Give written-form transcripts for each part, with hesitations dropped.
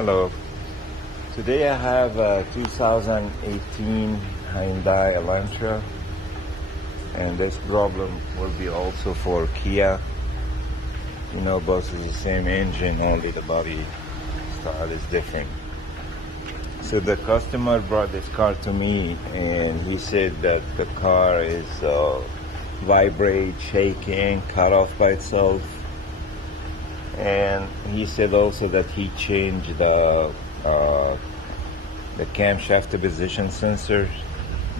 Hello. Today I have a 2018 Hyundai Elantra, and this problem will be also for Kia. You know, both is the same engine, only the body style is different. So the customer brought this car to me, and he said that the car is vibrate, shaking, cut off by itself. And he said also that he changed the camshaft position sensor.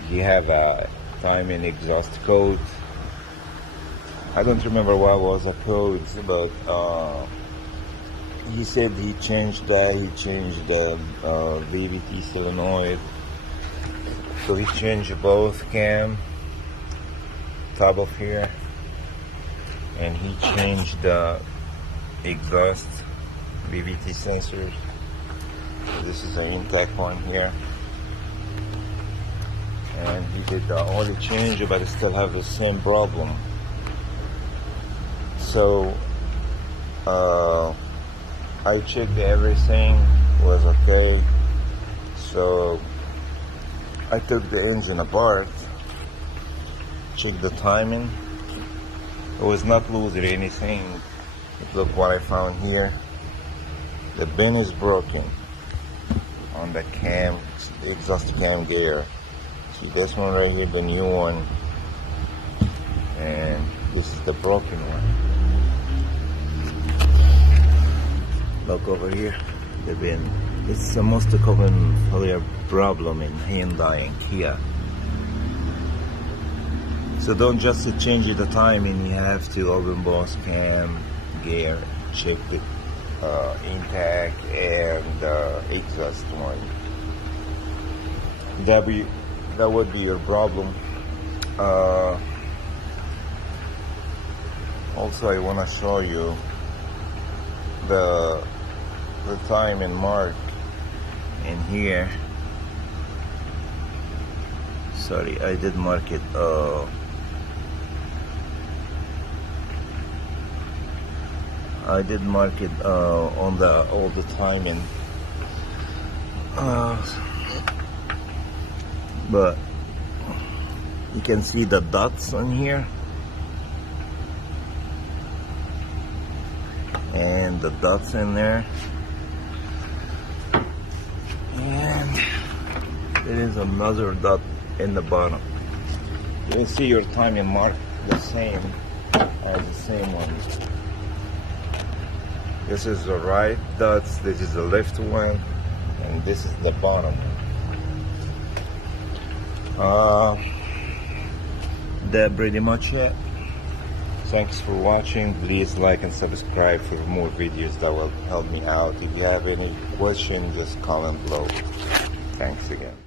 He have a timing exhaust code. I don't remember what was the code, but he said he changed that. He changed the VVT solenoid. So he changed both cam, top of here, and he changed the exhaust VVT sensors. This is an intact one here, and he did the only change, but it still have the same problem. So I checked everything was okay. So I took the engine apart, checked the timing. It was not loose or anything. Look what I found here. The bin is broken on the cam, the exhaust cam gear. See this one right here, the new one, and this is the broken one. Look over here, the bin. It's the most common failure problem in Hyundai and Kia. So don't just change the timing, you have to open both cam, gear, check the intact and the exhaust one. That would be your problem. Also, I want to show you the timing mark in here. Sorry, I did mark it. I did mark it on all the timing, but you can see the dots on here, and the dots in there, and there is another dot in the bottom. You can see your timing mark the same as the same one. This is the right dots, this is the left one, and this is the bottom. That pretty much it. Thanks for watching. Please like and subscribe for more videos that will help me out. If you have any questions, just comment below. Thanks again.